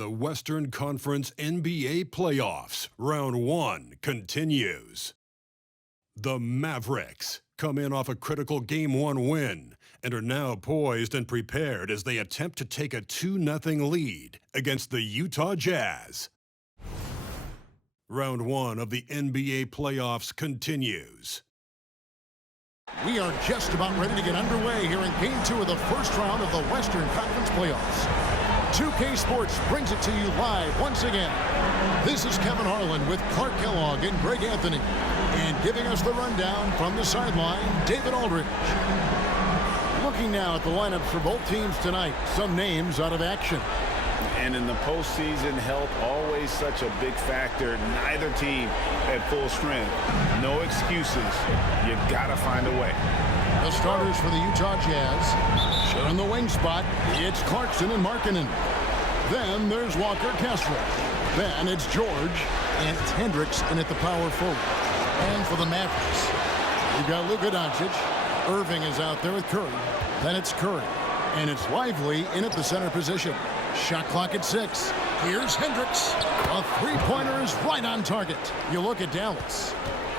The Western Conference NBA Playoffs, Round 1 continues. The Mavericks come in off a critical Game 1 win and are now poised and prepared as they attempt to take a 2-0 lead against the Utah Jazz. Round 1 of the NBA Playoffs continues. We are just about ready to get underway here in Game 2 of the first round of the Western Conference Playoffs. 2K Sports brings it to you live once again. This is Kevin Harlan with Clark Kellogg and Greg Anthony. And giving us the rundown from the sideline, David Aldridge. Looking now at the lineups for both teams tonight, some names out of action. And in the postseason, health always such a big factor. Neither team at full strength. No excuses. You gotta find a way. The starters for the Utah Jazz. In the wing spot, it's Clarkson and Markkanen. Then there's Walker Kessler. Then it's George and Hendricks in at the power forward. And for the Mavericks, you've got Luka Doncic. Irving is out there with Curry. Then it's Curry. And it's Lively in at the center position. Shot clock at 6. Here's Hendricks. A three-pointer is right on target. You look at Dallas.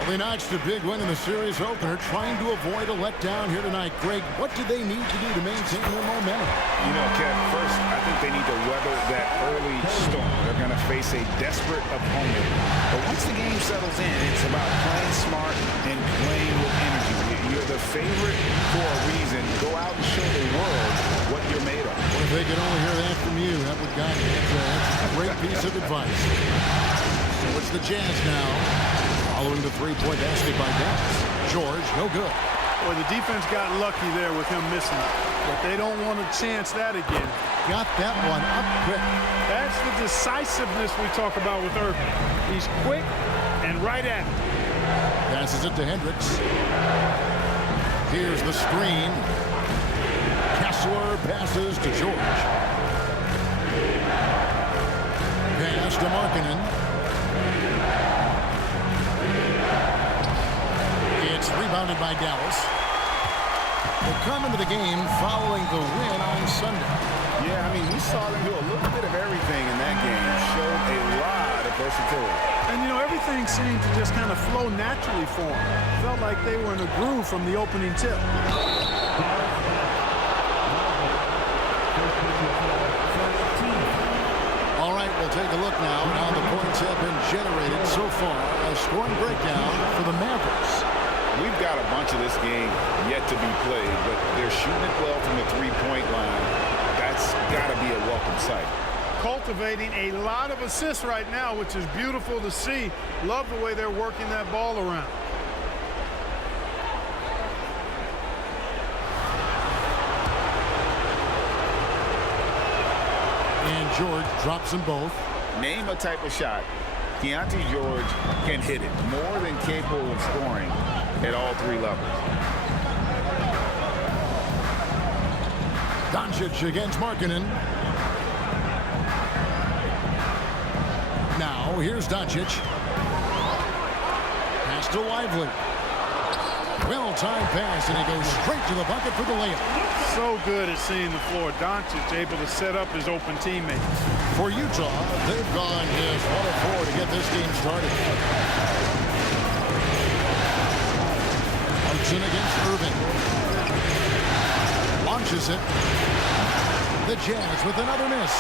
They notched a big win in the series opener, trying to avoid a letdown here tonight. Greg, what do they need to do to maintain their momentum? You know, Kev, first, I think they need to weather that early storm. They're going to face a desperate opponent. But once the game settles in, it's about playing smart and playing with energy. You're the favorite for a reason. Go out and show the world what you're made of. Well, if they could only hear that from you, that would guide you. That's a great piece of advice. So it's the Jazz now. Following the three-point basket by Dallas. George, no good. Well, the defense got lucky there with him missing it, but they don't want to chance that again. Got that one up quick. That's the decisiveness we talk about with Irving. He's quick and right at it. Passes it to Hendricks. Here's the screen. Kessler passes to George. Pass to Markkanen. It's rebounded by Dallas. They'll come into the game following the win on Sunday. Yeah, I mean, we saw them do a little bit of everything in that game. Showed a lot of versatility. And, you know, everything seemed to just kind of flow naturally for them. Felt like they were in a groove from the opening tip. All right, we'll take a look now at how the points have been generated so far. A scoring breakdown for the Mavericks. We've got a bunch of this game yet to be played, but they're shooting it well from the three-point line. That's got to be a welcome sight. Cultivating a lot of assists right now, which is beautiful to see. Love the way they're working that ball around. And George drops them both. Name a type of shot Keontae George can hit it, more than capable of scoring at all three levels. Doncic against Markkanen. Now, here's Doncic. Pass to Lively. Well-timed pass, and he goes straight to the bucket for the layup. So good at seeing the floor. Doncic able to set up his open teammates. For Utah, they've gone just 1 of 4 to get this game started. Clarkson against Irving. Launches it. The Jazz with another miss.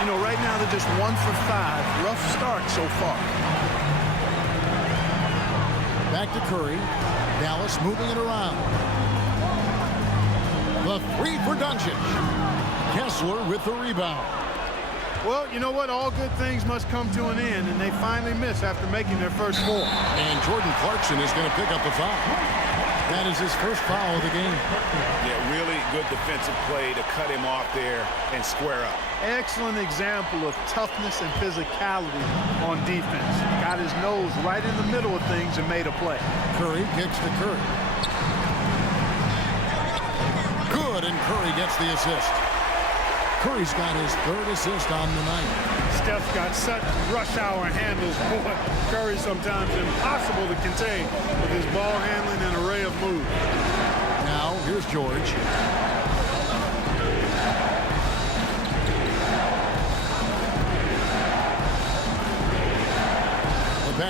You know, right now they're just 1 for 5. Rough start so far. Back to Curry. Dallas moving it around. The three for Doncic. Kessler with the rebound. Well, you know what? All good things must come to an end, and they finally miss after making their first 4. And Jordan Clarkson is going to pick up the foul. That is his first foul of the game. Yeah, really good defensive play to cut him off there and square up. Excellent example of toughness and physicality on defense. Got his nose right in the middle of things and made a play. Curry kicks to Curry. Good, and Curry gets the assist. Curry's got his 3rd assist on the night. Steph's got such rush hour handles. Boy, Curry sometimes impossible to contain with his ball handling and array of moves. Now, here's George.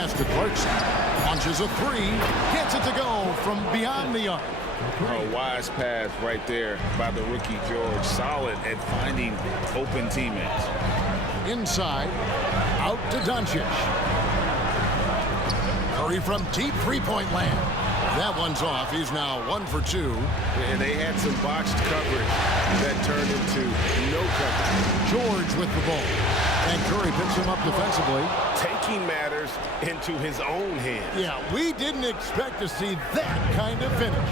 pass to Clarkson. Launches a three. Gets it to go from beyond the arc. A wise pass right there by the rookie George. Solid at finding open teammates. Inside. Out to Doncic. Curry from deep three-point land. That one's off. He's now 1 for 2. And they had some botched coverage that turned into no coverage. George with the ball. And Curry picks him up defensively. Taking matters into his own hands. Yeah, we didn't expect to see that kind of finish.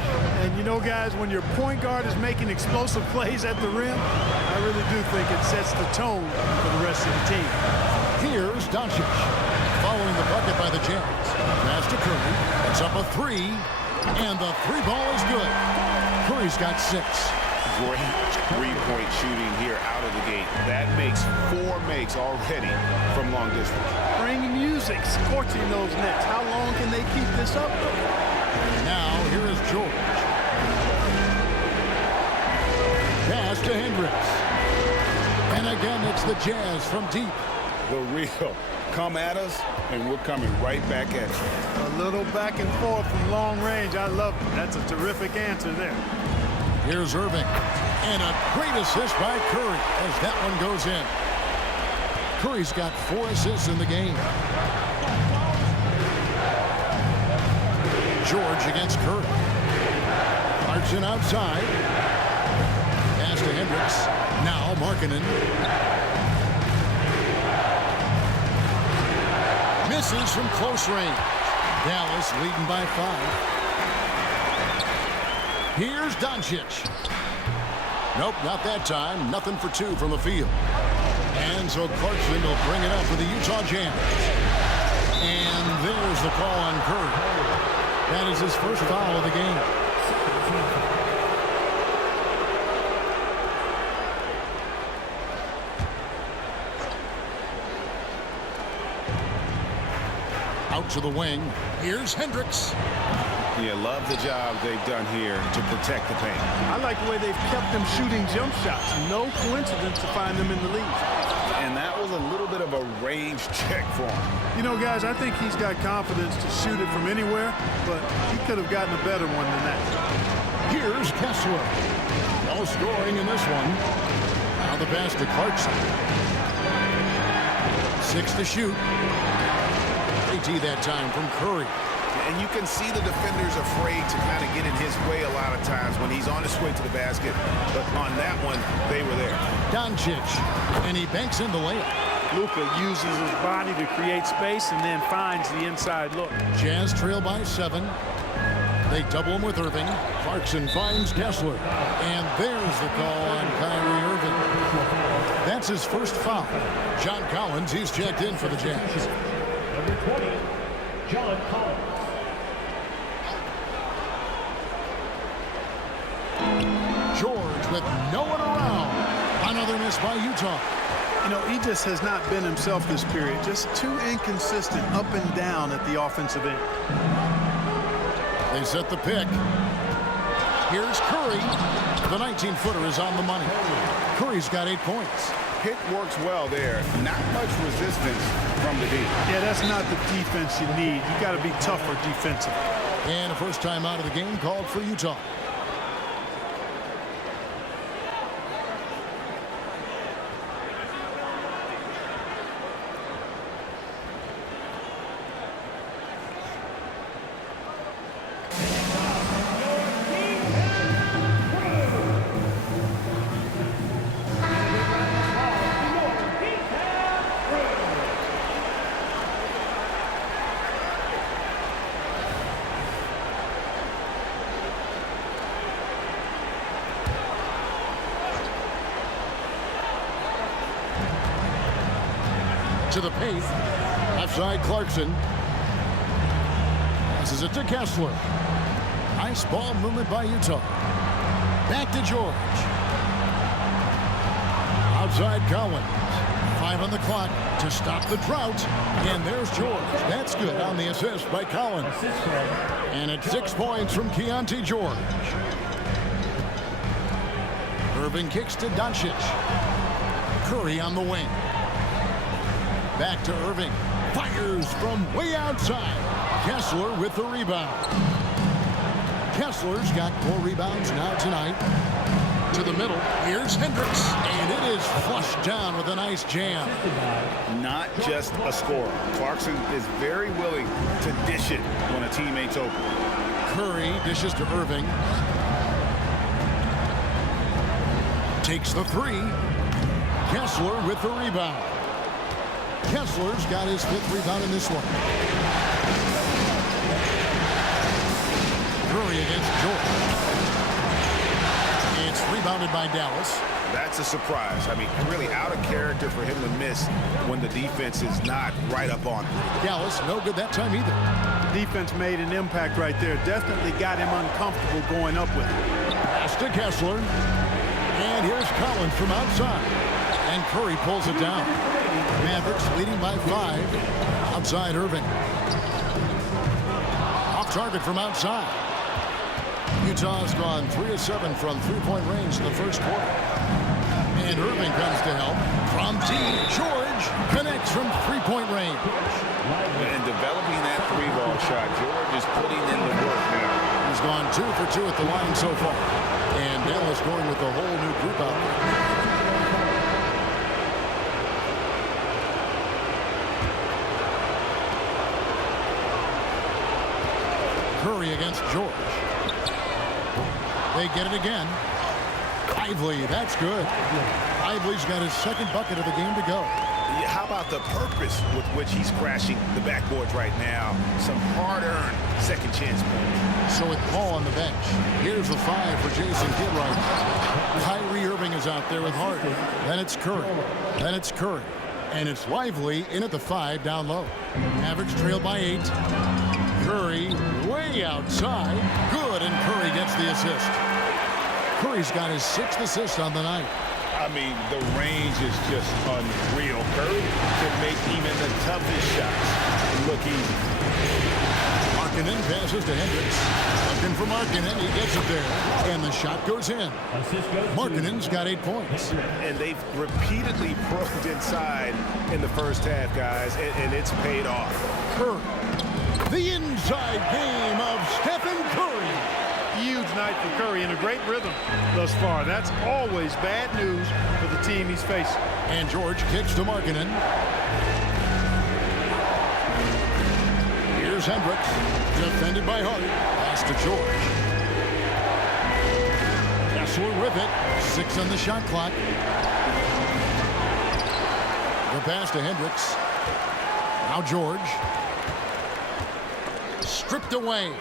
And you know, guys, when your point guard is making explosive plays at the rim, I really do think it sets the tone for the rest of the team. Here's Doncic. Following the bucket by the Jazz. Pass to Curry. It's up a three. And the three ball is good. Curry's got 6. Great three-point shooting here out of the gate. That makes 4 makes already from long distance. Bring music, scorching those nets. How long can they keep this up? Now, here is George. Pass to Hendricks. And again, it's the Jazz from deep. The real come at us, and we're coming right back at you. A little back and forth from long range. I love it. That's a terrific answer there. Here's Irving. And a great assist by Curry as that one goes in. Curry's got 4 assists in the game. George against Curry. Clarkson outside. Pass to Hendricks. Now Markkanen. Misses from close range. Dallas leading by 5. Here's Doncic. Nope, not that time. Nothing for 2 from the field. And so Clarkson will bring it up for the Utah Jazz. And there's the call on Curry. That is his first foul of the game. Out to the wing. Here's Hendricks. You love the job they've done here to protect the paint. I like the way they've kept them shooting jump shots. No coincidence to find them in the lead. And that was a little bit of a range check for him. You know, guys, I think he's got confidence to shoot it from anywhere, but he could have gotten a better one than that. Here's Kessler. No scoring in this one. Now the pass to Clarkson. 6 to shoot. AT that time from Curry. And you can see the defenders afraid to kind of get in his way a lot of times when he's on his way to the basket. But on that one, they were there. Doncic. And he banks in the layup. Luka uses his body to create space and then finds the inside look. Jazz trail by 7. They double him with Irving. Clarkson finds Kessler. And there's the call on Kyrie Irving. That's his first foul. John Collins, he's checked in for the Jazz. Number 20, John Collins. George with no one around. Another miss by Utah. You know, he just has not been himself this period. Just too inconsistent up and down at the offensive end. They set the pick. Here's Curry. The 19-footer is on the money. Curry's got 8 points. Pick works well there. Not much resistance from the D. Yeah, that's not the defense you need. You got to be tougher defensively. And a first time out of the game called for Utah. To the paint. Left side Clarkson. Passes it to Kessler. Nice ball movement by Utah. Back to George. Outside Collins. 5 on the clock to stop the drought. And there's George. That's good on the assist by Collins. And it's 6 points from Keontae George. Irving kicks to Doncic. Curry on the wing. Back to Irving. Fires from way outside. Kessler with the rebound. Kessler's got 4 rebounds now tonight. To the middle. Here's Hendricks. And it is flushed down with a nice jam. Not just a scorer. Clarkson is very willing to dish it when a teammate's open. Curry dishes to Irving. Takes the 3. Kessler with the rebound. Kessler's got his 5th rebound in this one. Curry against George. It's rebounded by Dallas. That's a surprise. I mean, really out of character for him to miss when the defense is not right up on him. Dallas no good that time either. Defense made an impact right there. Definitely got him uncomfortable going up with it. Pass to Kessler. And here's Collins from outside. And Curry pulls it down. Mavericks leading by 5. Outside Irving. Off target from outside. Utah's gone 3 of 7 from 3-point range in the first quarter. And Irving comes to help. From deep, George connects from 3-point range. And developing that 3-ball shot, George is putting in the work now. He's gone 2 for 2 at the line so far. And Dallas going with a whole new group out there. Curry against George. They get it again. Lively, that's good. Lively's got his 2nd bucket of the game to go. Yeah, how about the purpose with which he's crashing the backboards right now? Some hard-earned second chance points. So with Paul on the bench, here's the 5 for Jason Kidd right now. Kyrie Irving is out there with Harden. Then it's Curry. Then it's Curry. And it's Lively in at the 5 down low. Mavericks trail by 8. Curry way outside. Good, and Curry gets the assist. Curry's got his 6th assist on the night. I mean, the range is just unreal. Curry can make even the toughest shots look easy. Markkanen passes to Hendricks. Looking for Markkanen. He gets it there. And the shot goes in. Markkanen's got 8 points. And they've repeatedly probed inside in the first half, guys, and it's paid off. Curry. The inside game of Stephen Curry. Huge night for Curry and a great rhythm thus far. That's always bad news for the team he's facing. And George kicks to Markkanen. Here's Hendricks. Defended by Hart. Pass to George. Kessler with it. 6 on the shot clock. The pass to Hendricks. Now George. Stripped away.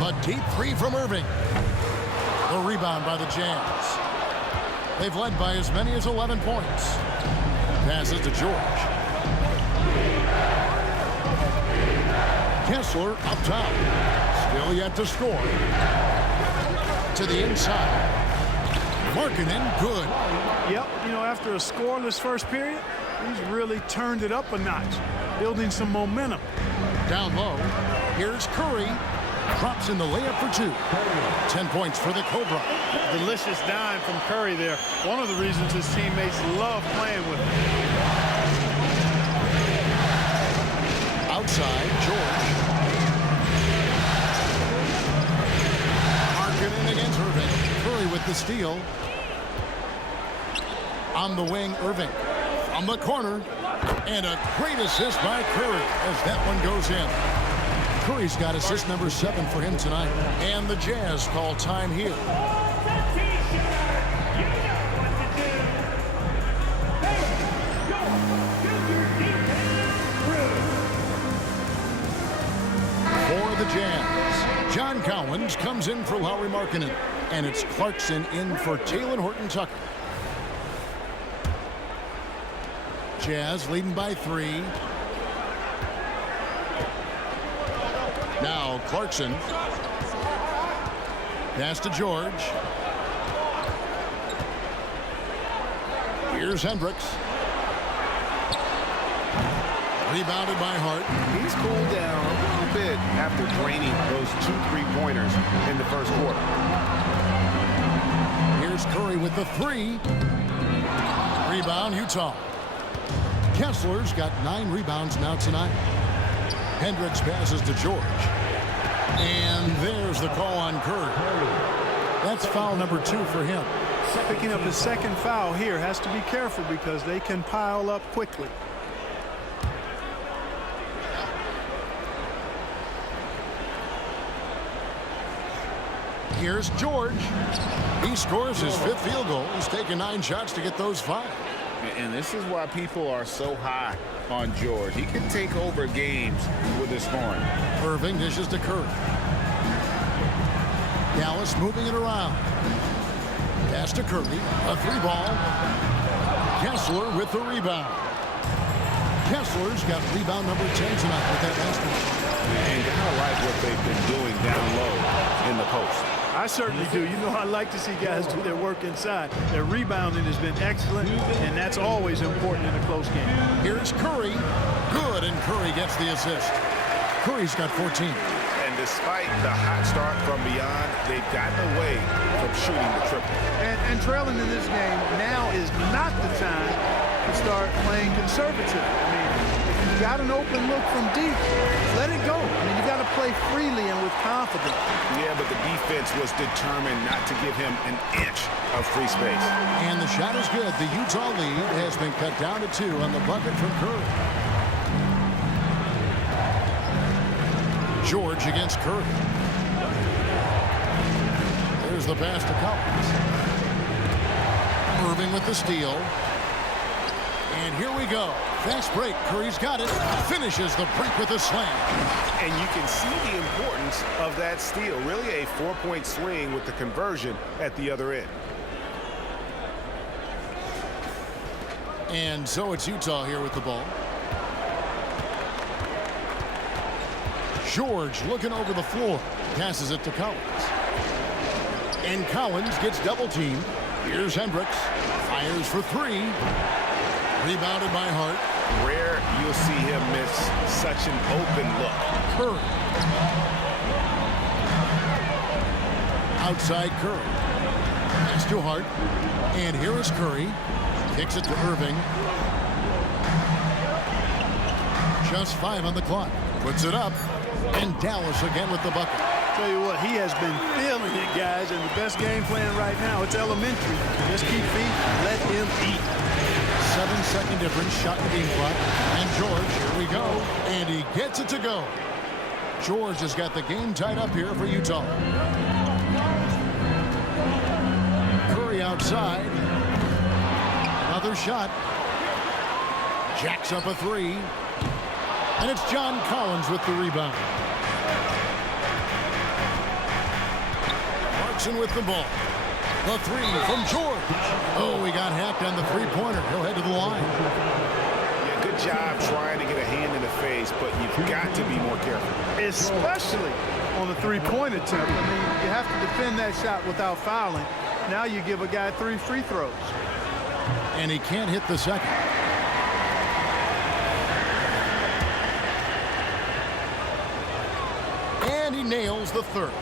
A deep 3 from Irving. The rebound by the Jazz. They've led by as many as 11 points. Passes to George. Kessler up top. Still yet to score. To the inside. Markkanen, good. Yep, you know, after a scoreless first period, he's really turned it up a notch, building some momentum. Down low, here's Curry. Drops in the layup for 2. 10 points for the Cobra. Delicious dime from Curry there. One of the reasons his teammates love playing with him. Outside, George. Markkanen against Irving. Curry with the steal. On the wing, Irving. From the corner. And a great assist by Curry as that one goes in. Curry's got assist number 7 for him tonight. And the Jazz call time here. For the Jazz, John Cowens comes in for Lauri Markkanen. And it's Clarkson in for Talen Horton-Tucker. Jazz leading by 3. Now Clarkson. Pass to George. Here's Hendricks. Rebounded by Hart. He's cooled down a little bit after draining those 2 3-pointers in the first quarter. Here's Curry with the 3. Rebound, Utah. Kessler's got 9 rebounds now tonight. Hendricks passes to George. And there's the call on Curry. That's foul number 2 for him. Picking up his second foul here, has to be careful because they can pile up quickly. Here's George. He scores his 5th field goal. He's taken 9 shots to get those 5. And this is why people are so high on George. He can take over games with his scoring. Irving dishes to Curry. Dallas moving it around. Pass to Curry. A 3-ball. Kessler with the rebound. Kessler's got rebound number 10 tonight with that last one. And gotta like what they've been doing down low in the post. I certainly do. You know, I like to see guys do their work inside. Their rebounding has been excellent, and that's always important in a close game. Here's Curry. Good, and Curry gets the assist. Curry's got 14. And despite the hot start from beyond, they've gotten away from shooting the triple. And trailing in this game, now is not the time to start playing conservative. I mean, if you've got an open look from deep, let it go. I mean, you got to play freely and with confidence. Yeah, but the defense was determined not to give him an inch of free space. And the shot is good. The Utah lead has been cut down to 2 on the bucket from Curry. George against Curry. There's the pass to Collins. Irving with the steal. And here we go. Fast break. Curry's got it. Finishes the break with a slam. And you can see the importance of that steal. Really a 4-point swing with the conversion at the other end. And so it's Utah here with the ball. George looking over the floor. Passes it to Collins. And Collins gets double teamed. Here's Hendricks. Fires for 3. Rebounded by Hart. Rare you'll see him miss such an open look. Curry. Outside Curry. Pass to Hart. And here is Curry. Kicks it to Irving. Just 5 on the clock. Puts it up. And Dallas again with the bucket. Tell you what, he has been feeling it, guys, and the best game plan right now, it's elementary. Just keep feet, let him eat. 7-second difference, shot in the game clock. And George, here we go. And he gets it to go. George has got the game tied up here for Utah. Curry outside. Another shot. Jacks up a 3. And it's John Collins with the rebound. Clarkson with the ball. The 3 from George. Oh, he got hacked on the 3-pointer. He'll head to the line. Yeah, good job trying to get a hand in the face, but you've got to be more careful. Especially on the 3-point attempt. I mean, you have to defend that shot without fouling. Now you give a guy 3 free throws. And he can't hit the second. And he nails the 3rd.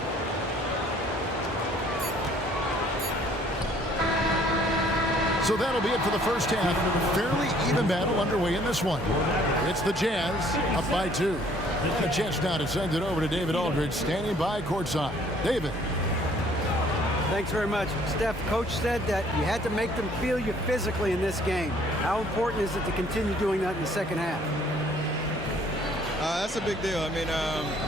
So that'll be it for the first half. Fairly even battle underway in this one. It's the Jazz up by 2. A chance now to send it over to David Aldridge, standing by courtside. David. Thanks very much. Steph, Coach said that you had to make them feel you physically in this game. How important is it to continue doing that in the second half? That's a big deal. I mean,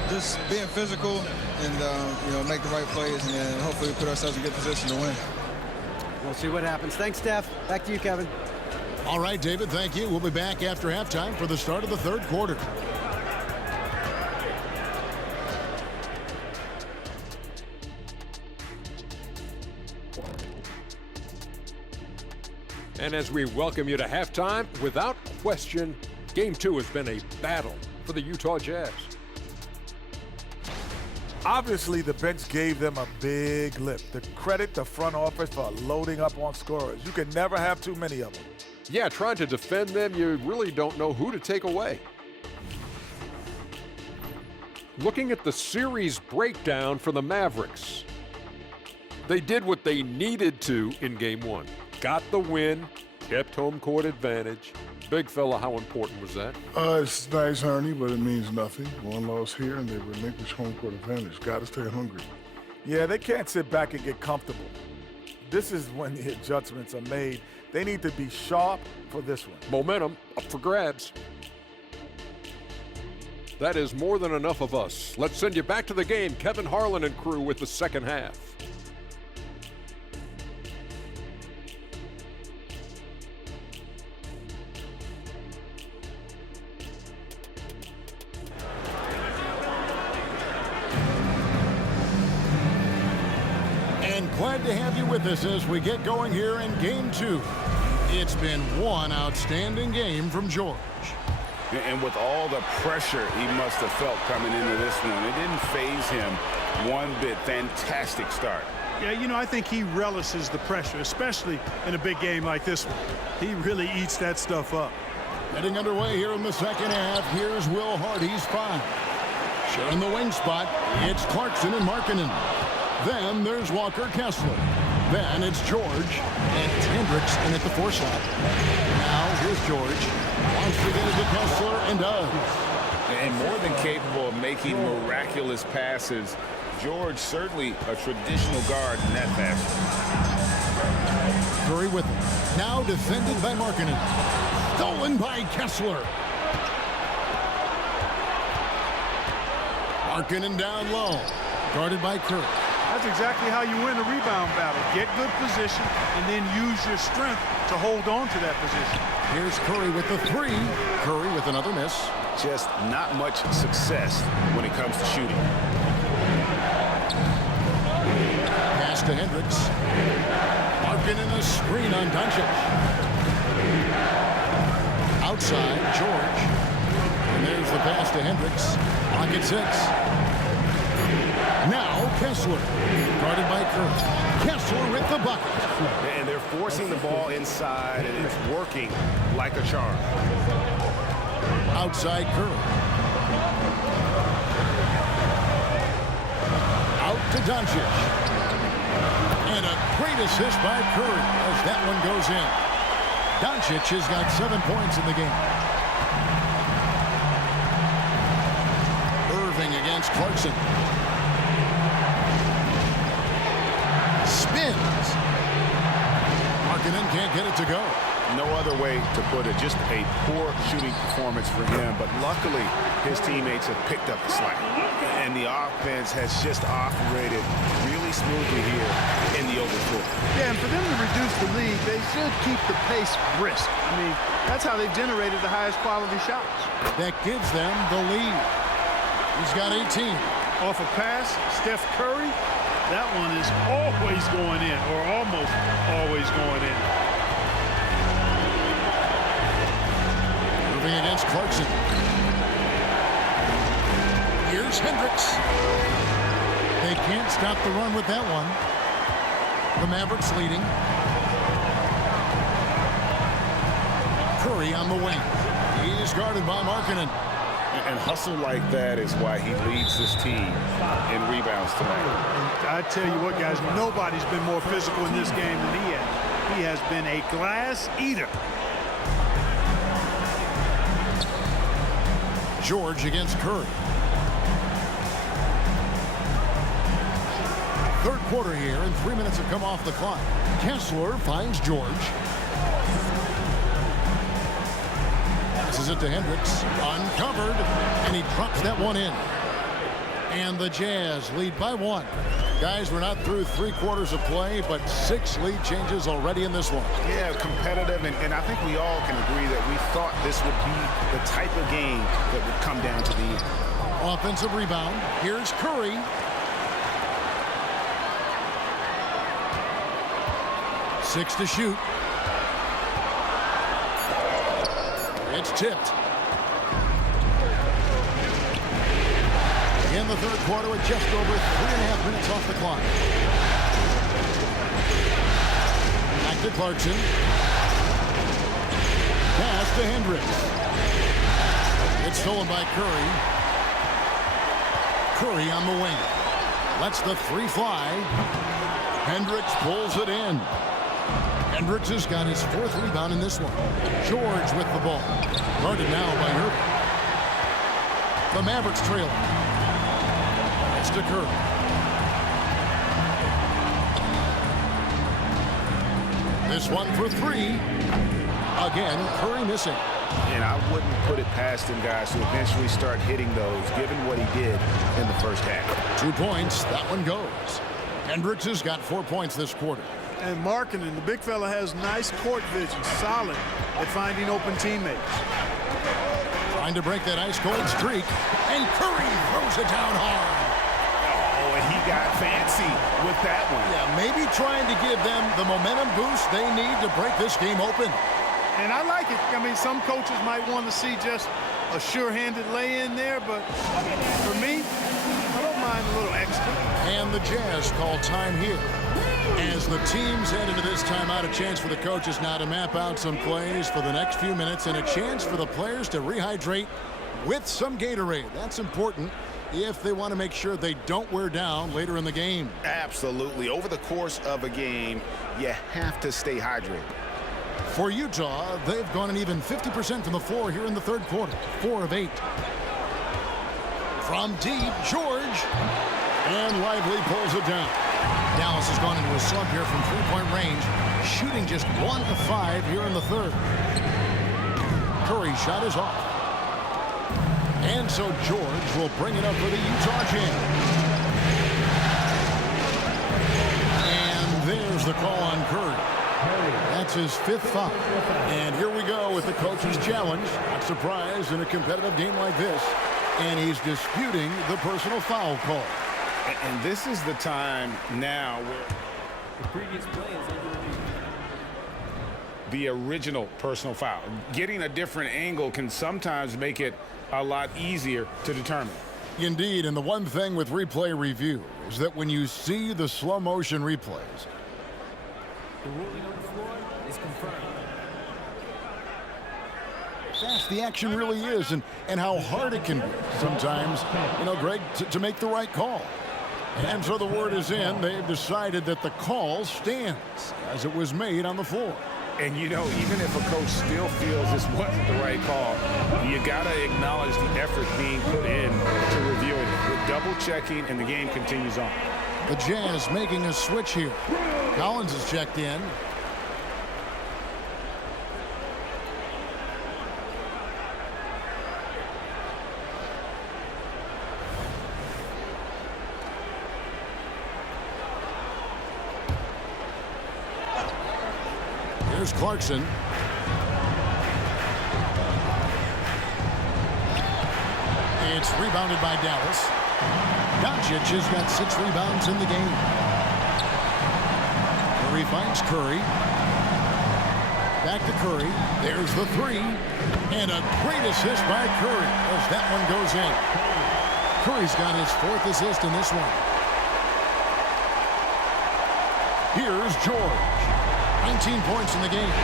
just being physical and, make the right plays and hopefully put ourselves in good position to win. We'll see what happens. Thanks, Steph. Back to you, Kevin. All right, David, thank you. We'll be back after halftime for the start of the 3rd quarter. And as we welcome you to halftime, without question, Game 2 has been a battle for the Utah Jazz. Obviously, the bench gave them a big lift. To credit the front office for loading up on scorers. You can never have too many of them. Yeah, trying to defend them, you really don't know who to take away. Looking at the series breakdown for the Mavericks, they did what they needed to in Game 1. Got the win, Kept home court advantage. Big fella, how important was that? It's nice, Ernie, but it means nothing. One loss here, and they relinquish home court advantage. Got to stay hungry. Yeah, they can't sit back and get comfortable. This is when the adjustments are made. They need to be sharp for this one. Momentum up for grabs. That is more than enough of us. Let's send you back to the game. Kevin Harlan and crew with the second half. Glad to have you with us as we get going here in Game 2. It's been one outstanding game from George. And with all the pressure he must have felt coming into this one, it didn't faze him one bit. Fantastic start. Yeah, you know, I think he relishes the pressure, especially in a big game like this one. He really eats that stuff up. Getting underway here in the second half, here's Will Hardy's 5. Sharing the wing spot, it's Clarkson and Markkanen. Then there's Walker Kessler. Then it's George. And it's Hendricks in at the 4 slot. Now here's George. Wants to get it to Kessler and does. And more than capable of making miraculous passes. George certainly a traditional guard in that fashion. Curry with him. Now defended by Markkanen. Stolen by Kessler. Markkanen down low. Guarded by Curry. That's exactly how you win a rebound battle. Get good position and then use your strength to hold on to that position. Here's Curry with the 3. Curry with another miss. Just not much success when it comes to shooting. Pass to Hendricks. Markkanen a screen on Doncic. Outside, George. And there's the pass to Hendricks. Clock at 6. Now Kessler, guarded by Curry. Kessler with the bucket. And they're forcing the ball inside, and it's working like a charm. Outside Curry. Out to Doncic. And a great assist by Curry as that one goes in. Doncic has got 7 points in the game. Irving against Clarkson. Spins. Markkanen can't get it to go. No other way to put it. Just a poor shooting performance for him. But luckily, his teammates have picked up the slack. And the offense has just operated really smoothly here in the open floor. Yeah, and for them to reduce the lead, they should keep the pace brisk. I mean, that's how they've generated the highest quality shots. That gives them the lead. He's got 18. Off a pass, Steph Curry. That one is always going in, or almost always going in. Moving against Clarkson. Here's Hendricks. They can't stop the run with that one. The Mavericks leading. Curry on the wing. He's guarded by Markkanen. And hustle like that is why he leads this team in rebounds tonight. I tell you what, guys, nobody's been more physical in this game than he has. He has been a glass eater. George against Curry. Third quarter here, and 3 minutes have come off the clock. Kessler finds George. Passes it to Hendricks. Uncovered, and he drops that one in. And the Jazz lead by 1. Guys, we're not through 3 quarters of play, but 6 lead changes already in this one. Yeah, competitive, and I think we all can agree that we thought this would be the type of game that would come down to the end. Offensive rebound. Here's Curry. Six to shoot. It's tipped. In the third quarter with just over 3.5 minutes off the clock. Back to Clarkson. Pass to Hendricks. It's stolen by Curry. Curry on the wing. Lets the 3 fly. Hendricks pulls it in. Hendricks has got his 4th rebound in this one. George with the ball. Guarded now by Irving. The Mavericks trail. It's to Curry. This one for 3. Again, Curry missing. And I wouldn't put it past him, guys, to eventually start hitting those, given what he did in the first half. 2 points. That one goes. Hendricks has got 4 points this quarter. And Markkanen, the big fella, has nice court vision, solid at finding open teammates. Trying to break that ice-cold streak, and Curry throws it down hard. Oh, and he got fancy with that one. Yeah, maybe trying to give them the momentum boost they need to break this game open. And I like it. I mean, some coaches might want to see just a sure-handed lay-in there, but for me, I don't mind a little extra. And the Jazz call time here. As the teams head into this timeout, a chance for the coaches now to map out some plays for the next few minutes and a chance for the players to rehydrate with some Gatorade. That's important if they want to make sure they don't wear down later in the game. Absolutely. Over the course of a game, you have to stay hydrated. For Utah, they've gone an even 50% from the floor here in the 3rd quarter. 4 of 8. From deep, George. And Lively pulls it down. Dallas has gone into a slump here from 3-point range, shooting just 1 of 5 here in the 3rd. Curry's shot is off. And so George will bring it up for the Utah Jazz. And there's the call on Curry. That's his 5th foul. And here we go with the coach's challenge. Not surprised in a competitive game like this. And he's disputing the personal foul call. And this is the time now where the previous play is the original personal foul. Getting a different angle can sometimes make it a lot easier to determine. Indeed, and the one thing with replay review is that when you see the slow motion replays, the ruling on the floor is confirmed. Fast the action really is, and how hard it can be sometimes, Greg, to make the right call. And so the word is in. They've decided that the call stands as it was made on the floor. And, even if a coach still feels this wasn't the right call, you got to acknowledge the effort being put in to reviewing it. With double-checking, and the game continues on. The Jazz making a switch here. Collins is checked in. Here's Clarkson. It's rebounded by Dallas. Doncic has got 6 rebounds in the game. Curry finds Curry. Back to Curry. There's the 3. And a great assist by Curry as that one goes in. Curry's got his 4th assist in this one. Here's George. 19 points in the game.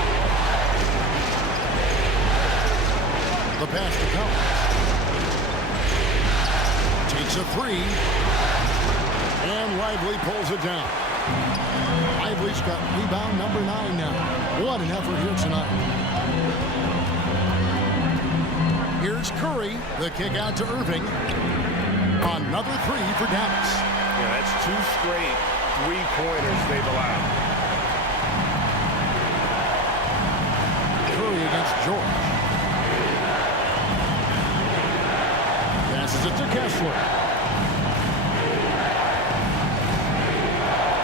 The pass to Collins. Takes a 3. And Lively pulls it down. Lively's got rebound number 9 now. What an effort here tonight. Here's Curry. The kick out to Irving. Another 3 for Dallas. Yeah, that's 2 straight 3-pointers they've allowed. Curry against George. Passes it to Kessler.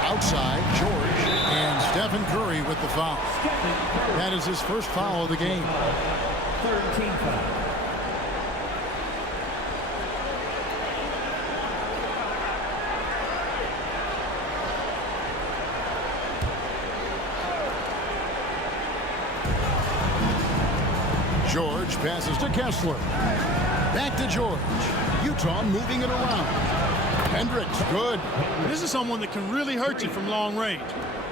Outside, George and Stephen Curry with the foul. That is his first foul of the game. 13 foul. George passes to Kessler. Back to George. Utah moving it around. Hendricks, good. This is someone that can really hurt you from long range.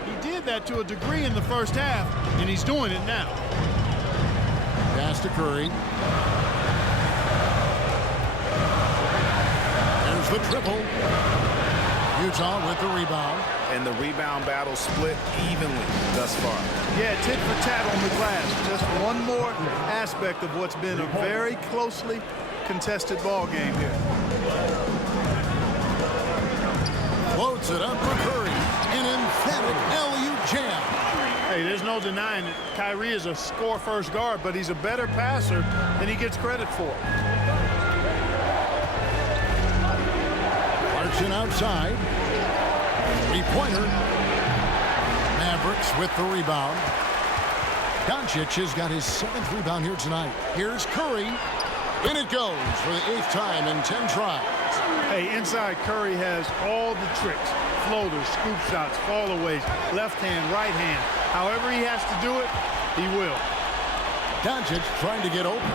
He did that to a degree in the first half, and he's doing it now. Pass to Curry. There's the triple. Utah with the rebound. And the rebound battle split evenly thus far. Yeah, tit for tat on the glass. Just one more aspect of what's been a very closely contested ball game here. Floats it up for Curry. An emphatic alley-oop jam. Hey, there's no denying that Kyrie is a score-first guard, but he's a better passer than he gets credit for. Clarkson outside. Three-pointer. Mavericks with the rebound. Doncic has got his 7th rebound here tonight. Here's Curry. In it goes for the 8th time in 10 tries. Hey, inside Curry has all the tricks. Floaters, scoop shots, fallaways, left hand, right hand. However he has to do it, he will. Doncic trying to get open.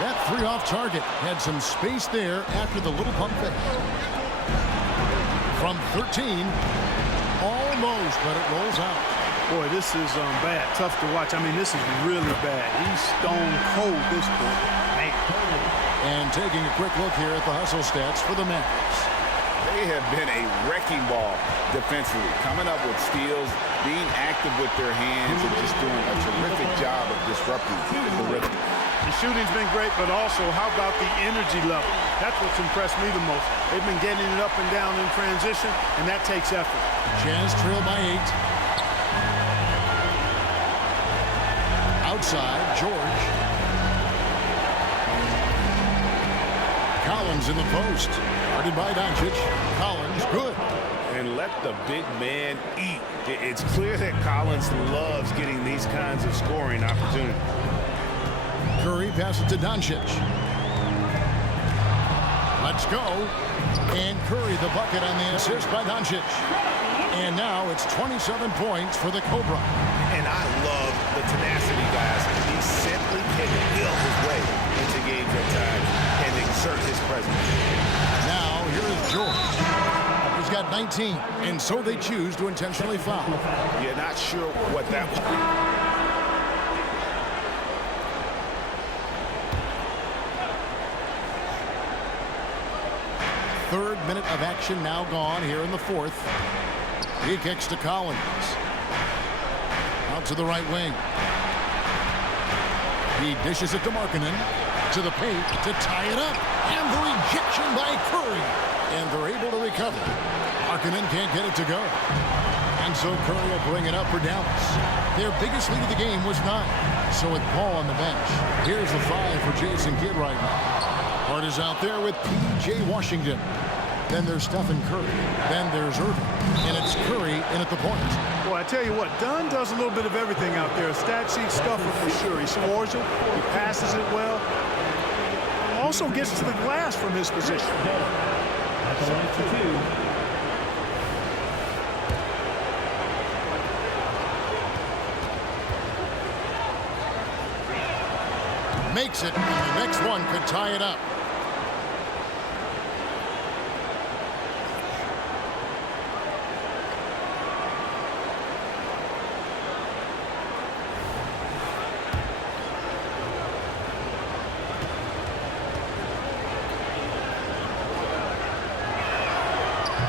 That 3 off target had some space there after the little pump fake. From 13, almost, but it rolls out. Boy, this is bad. Tough to watch. I mean, this is really bad. He's stone cold this quarter. Man. And taking a quick look here at the hustle stats for the Mavericks. They have been a wrecking ball defensively, coming up with steals, being active with their hands, and just doing a terrific job of disrupting the rhythm. The shooting's been great, but also how about the energy level? That's what's impressed me the most. They've been getting it up and down in transition, and that takes effort. Jazz trail by 8. Outside, George. Collins in the post. Guarded by Doncic. Collins, good. And let the big man eat. It's clear that Collins loves getting these kinds of scoring opportunities. Curry passes to Doncic. Let's go. And Curry the bucket on the assist by Doncic. And now it's 27 points for the Cobra. And I love the tenacity, guys. He simply can will his way into games at times and exert his presence. Now here is George. He's got 19, and so they choose to intentionally foul. You're not sure what that was. 3rd minute of action now gone here in the 4th. He kicks to Collins. Out to the right wing. He dishes it to Markkanen. To the paint to tie it up. And the rejection by Curry. And they're able to recover. Markkanen can't get it to go. And so Curry will bring it up for Dallas. Their biggest lead of the game was 9. So with Paul on the bench, here's the 5 for Jason Kidd right now. Hart is out there with P.J. Washington. Then there's Stephen Curry. Then there's Irving. And it's Curry in at the point. Well, I tell you what, Dunn does a little bit of everything out there. A stat sheet stuffer for sure. He scores it. He passes it well. Also gets to the glass from his position. Makes it, and the next one could tie it up.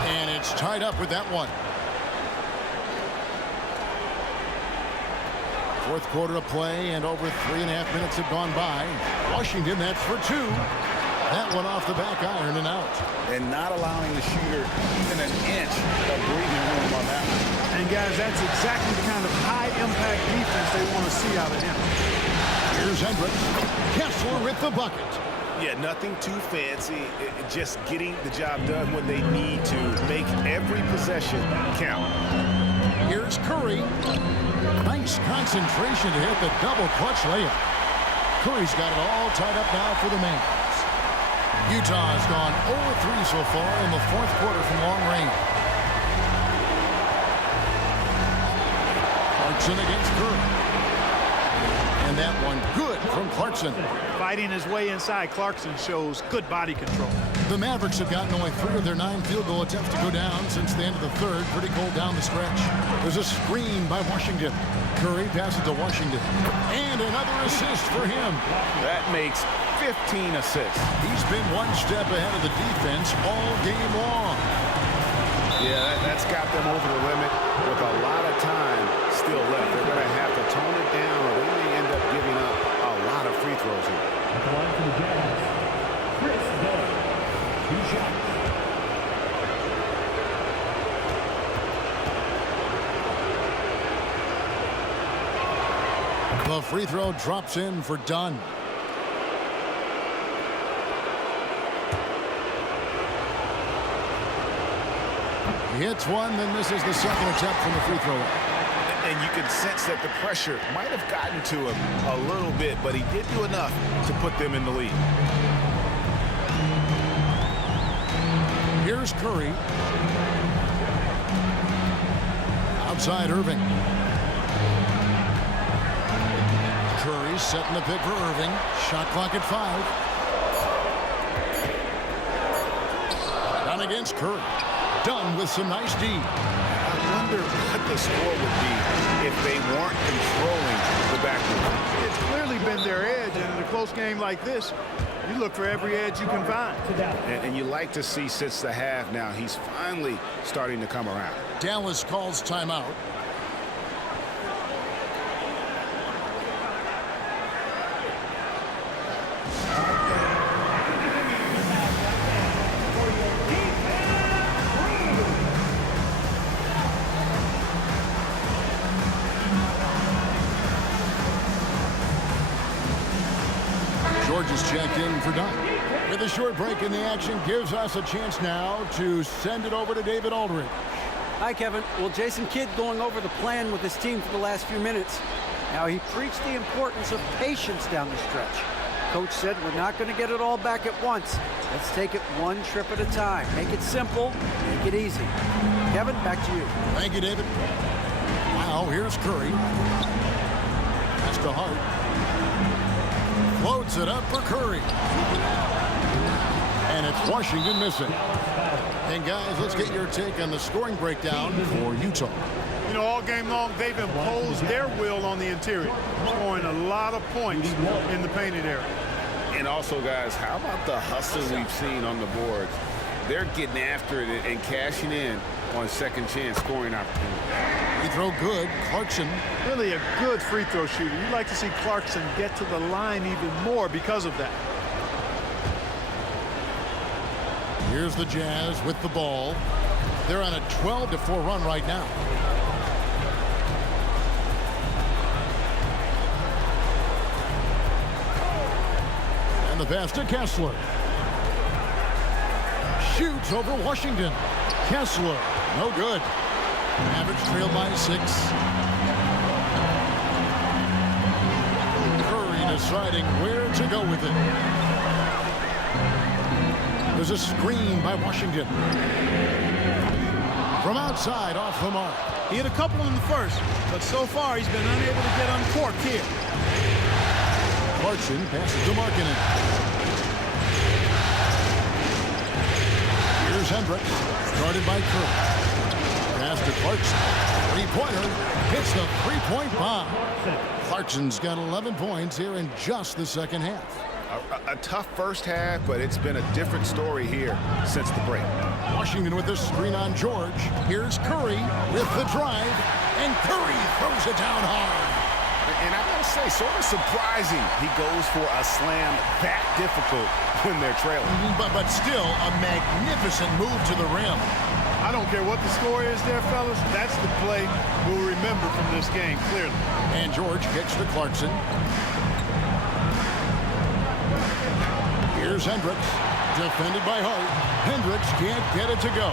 And it's tied up with that one. 4th quarter of play, and over 3.5 minutes have gone by. Washington, that's for 2. That one off the back iron and out. And not allowing the shooter even an inch of breathing room on that one. And guys, that's exactly the kind of high-impact defense they want to see out of him. Here's Hendricks. Kessler with the bucket. Yeah, nothing too fancy. Just getting the job done when they need to. Make every possession count. Here's Curry. Nice concentration to hit the double clutch layup. Curry's got it all tied up now for the Mavs. Utah has gone 0-3 so far in the 4th quarter from long range. Clarkson against Curry. And that one good from Clarkson. Fighting his way inside, Clarkson shows good body control. The Mavericks have gotten only 3 of their 9 field goal attempts to go down since the end of the 3rd. Pretty cold down the stretch. There's a screen by Washington. Curry passes to Washington. And another assist for him. That makes 15 assists. He's been one step ahead of the defense all game long. Yeah, that's got them over the limit with a lot of time still left. They're going to have to tone it down, or they may end up giving up a lot of free throws here. At the line for the Jazz, Chris Dunn. 2 shots. The free throw drops in for Dunn. He hits one, then misses the second attempt from the free throw line. And you can sense that the pressure might have gotten to him a little bit, but he did do enough to put them in the lead. Here's Curry. Outside Irving. Curry setting the pick for Irving. Shot clock at 5. Down against Curry. Done with some nice D. I wonder what the score would be if they weren't controlling the backcourt. It's clearly been their edge, and in a close game like this, you look for every edge you can find. And you like to see since the half now, he's finally starting to come around. Dallas calls timeout. George is checked in for Dunn. With a short break in the action, gives us a chance now to send it over to David Aldridge. Hi, Kevin. Well, Jason Kidd going over the plan with his team for the last few minutes. Now, he preached the importance of patience down the stretch. Coach said we're not going to get it all back at once. Let's take it one trip at a time. Make it simple, make it easy. Kevin, back to you. Thank you, David. Now, here's Curry. That's to Hart. Floats it up for Curry. And it's Washington missing. And guys, let's get your take on the scoring breakdown for Utah. You know, all game long, they've imposed their will on the interior, scoring a lot of points in the painted area. And also, guys, how about the hustle we've seen on the boards? They're getting after it and cashing in on second chance scoring opportunity. Free throw good. Clarkson. Really a good free throw shooter. You'd like to see Clarkson get to the line even more because of that. Here's the Jazz with the ball. They're on a 12-4 run right now. And the pass to Kessler. Shoots over Washington. Kessler, no good. Mavericks trail by 6. Curry deciding where to go with it. There's a screen by Washington. From outside, off the mark. He hit a couple in the first, but so far he's been unable to get uncorked here. Clarkson passes to Markkanen. Here's Hendricks, started by Curry. Pass to Clarkson. Three-pointer. Hits the three-point bomb. Clarkson's got 11 points here in just the second half. A tough first half, but it's been a different story here since the break. Washington with the screen on George. Here's Curry with the drive, and Curry throws it down hard. And I gotta say, sort of surprising he goes for a slam that difficult when they're trailing. But still a magnificent move to the rim. I don't care what the score is there, fellas. That's the play we'll remember from this game, clearly. And George kicks to Clarkson. Here's Hendricks, defended by Hart. Hendricks can't get it to go.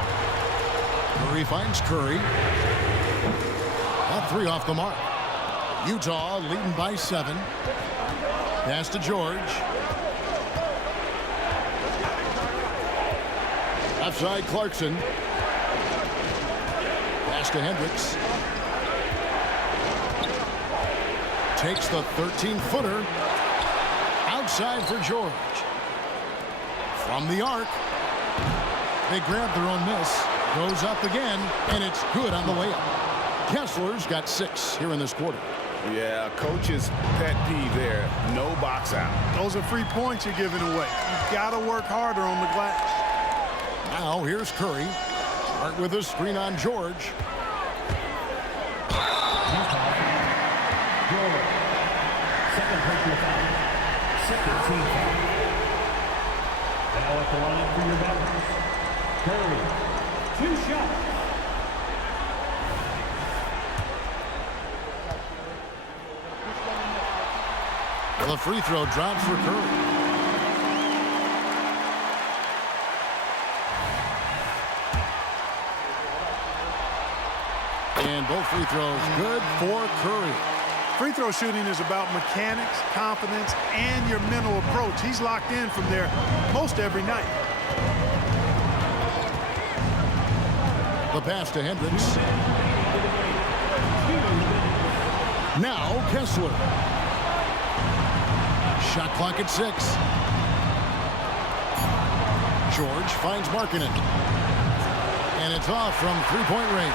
Curry finds Curry. That 3 off the mark. Utah leading by 7. Pass to George. Outside Clarkson. Pass to Hendricks. Takes the 13-footer. Outside for George. From the arc. They grab their own miss. Goes up again, and it's good on the layup. Kessler's got 6 here in this quarter. Yeah, coach's pet peeve there. No box out. Those are free points you're giving away. You've got to work harder on the glass. Now here's Curry. Start with a screen on George. Second personal foul. Second team foul. Now at the line for your Mavericks. Curry. 2 shots. The free throw drops for Curry. And both free throws good for Curry. Free throw shooting is about mechanics, confidence, and your mental approach. He's locked in from there most every night. The pass to Hendricks. Now Kessler. Shot clock at 6. George finds Markkanen. And it's off from three-point range.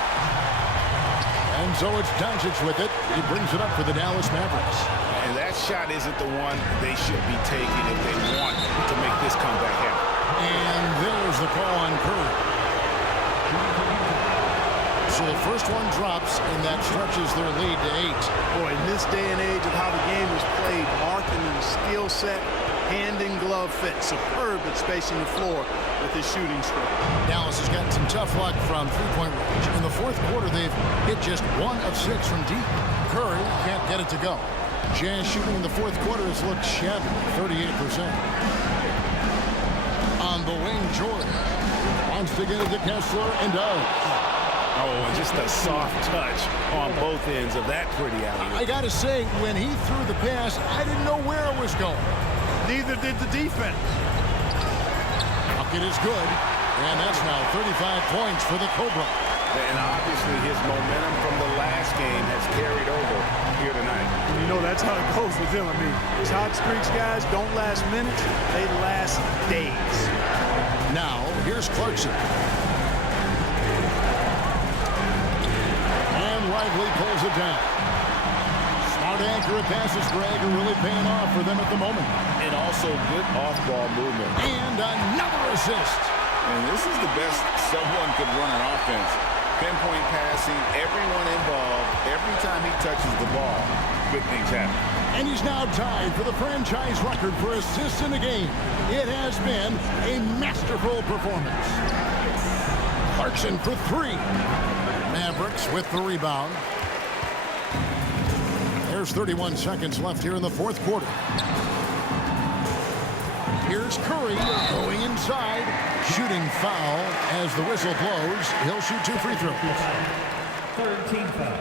And so it's Doncic with it. He brings it up for the Dallas Mavericks. And that shot isn't the one they should be taking if they want to make this comeback happen. And there's the call on Curry. So the first one drops, and that stretches their lead to 8. Boy, in this day and age of how the game is played, Markkanen's skill set, hand and glove fit, superb at spacing the floor with his shooting stroke. Dallas has gotten some tough luck from three-point range. In the fourth quarter, they've hit just 1 of 6 from deep. Curry can't get it to go. Jazz shooting in the fourth quarter has looked shabby, 38%. On the wing, Jordan wants to get it to Kessler and does. Oh, and just a soft touch on both ends of that pretty alley. I got to say, when he threw the pass, I didn't know where it was going. Neither did the defense. Bucket is good, and that's now 35 points for the Cobra. And obviously his momentum from the last game has carried over here tonight. You know, that's how it goes with him. I mean, these hot streaks, guys, don't last minutes. They last days. Now, here's Clarkson. And Lively pulls it down. Smart accurate passes, Greg, are really paying off for them at the moment. And also good off-ball movement. And another assist. And this is the best someone could run an offense. Pinpoint passing, everyone involved. Every time he touches the ball, good things happen. And he's now tied for the franchise record for assists in a game. It has been a masterful performance. Clarkson for 3. Mavericks with the rebound. There's 31 seconds left here in the fourth quarter. Here's Curry going inside. Shooting foul as the whistle blows. He'll shoot 2 free throws. Third team foul.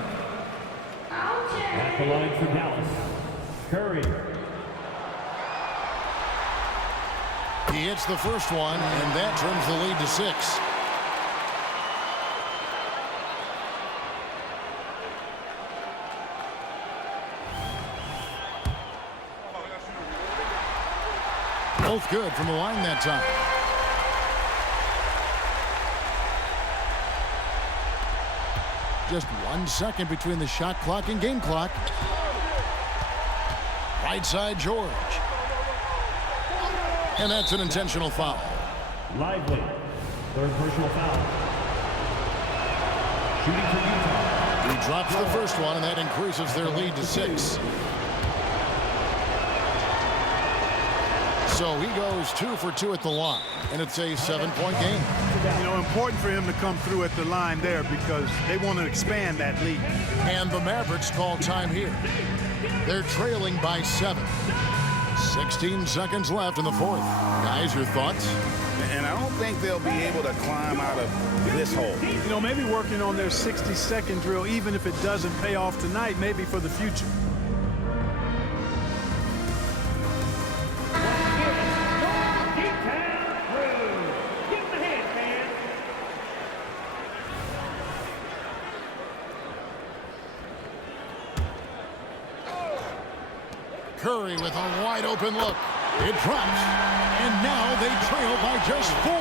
At the line for Dallas. Curry. He hits the first one, and that turns the lead to 6. Both good from the line that time. Just 1 second between the shot clock and game clock. Right side, George. And that's an intentional foul. Lively. Third personal foul. Shooting for Utah. He drops the first one, and that increases their lead to 6. So he goes 2 for 2 at the line, and it's a 7-point game. You know, important for him to come through at the line there because they want to expand that lead. And the Mavericks call time here. They're trailing by 7. 16 seconds left in the fourth. Guys, your thoughts? And I don't think they'll be able to climb out of this hole. You know, maybe working on their 60-second drill, even if it doesn't pay off tonight, maybe for the future. Curry with a wide open look. It drops, and now they trail by just 4.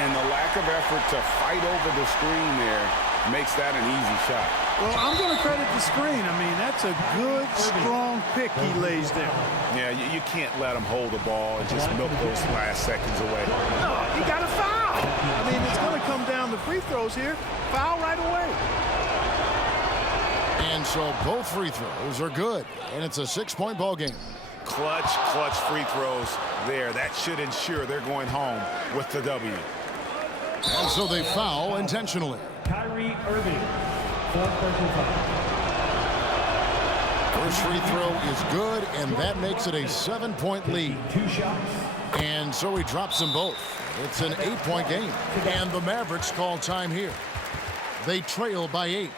And the lack of effort to fight over the screen there makes that an easy shot. Well, I'm going to credit the screen. I mean, that's a good, strong pick he lays there. Yeah, you can't let him hold the ball and just milk those last seconds away. No, he got a foul. I mean, it's going to come down to free throws here. Foul right away. And so both free throws are good, and it's a 6-point ball game. Clutch free throws there. That should ensure they're going home with the W. And so they foul intentionally. Kyrie Irving, fourth personal foul. First free throw is good, and that makes it a 7-point lead. 2 shots. And so he drops them both. It's an 8-point game. And the Mavericks call time here. They trail by 8.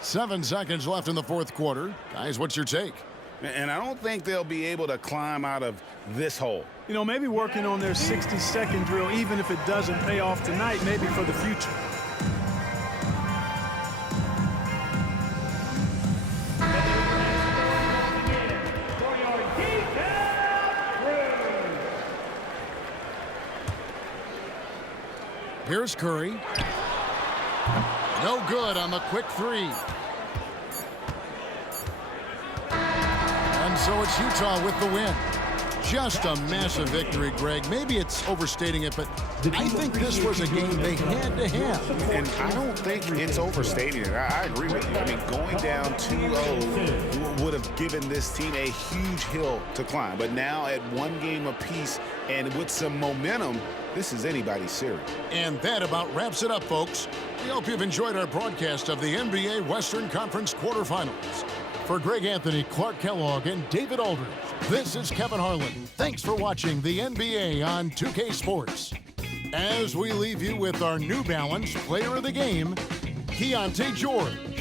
7 seconds left in the fourth quarter. Guys, what's your take? And I don't think they'll be able to climb out of this hole. You know, maybe working on their 60-second drill, even if it doesn't pay off tonight, maybe for the future. Here's Curry. No good on the quick three. And so it's Utah with the win. Just a massive victory, Greg. Maybe it's overstating it, but I think this was a game they had to have. And I don't think it's overstating it. I agree with you. I mean, going down 2-0 would have given this team a huge hill to climb. But now at 1 game apiece and with some momentum, this is anybody's series. And that about wraps it up, folks. We hope you've enjoyed our broadcast of the NBA Western Conference quarterfinals. For Greg Anthony, Clark Kellogg, and David Aldridge, this is Kevin Harlan. Thanks for watching the NBA on 2K Sports. As we leave you with our New Balance Player of the Game, Keontae George.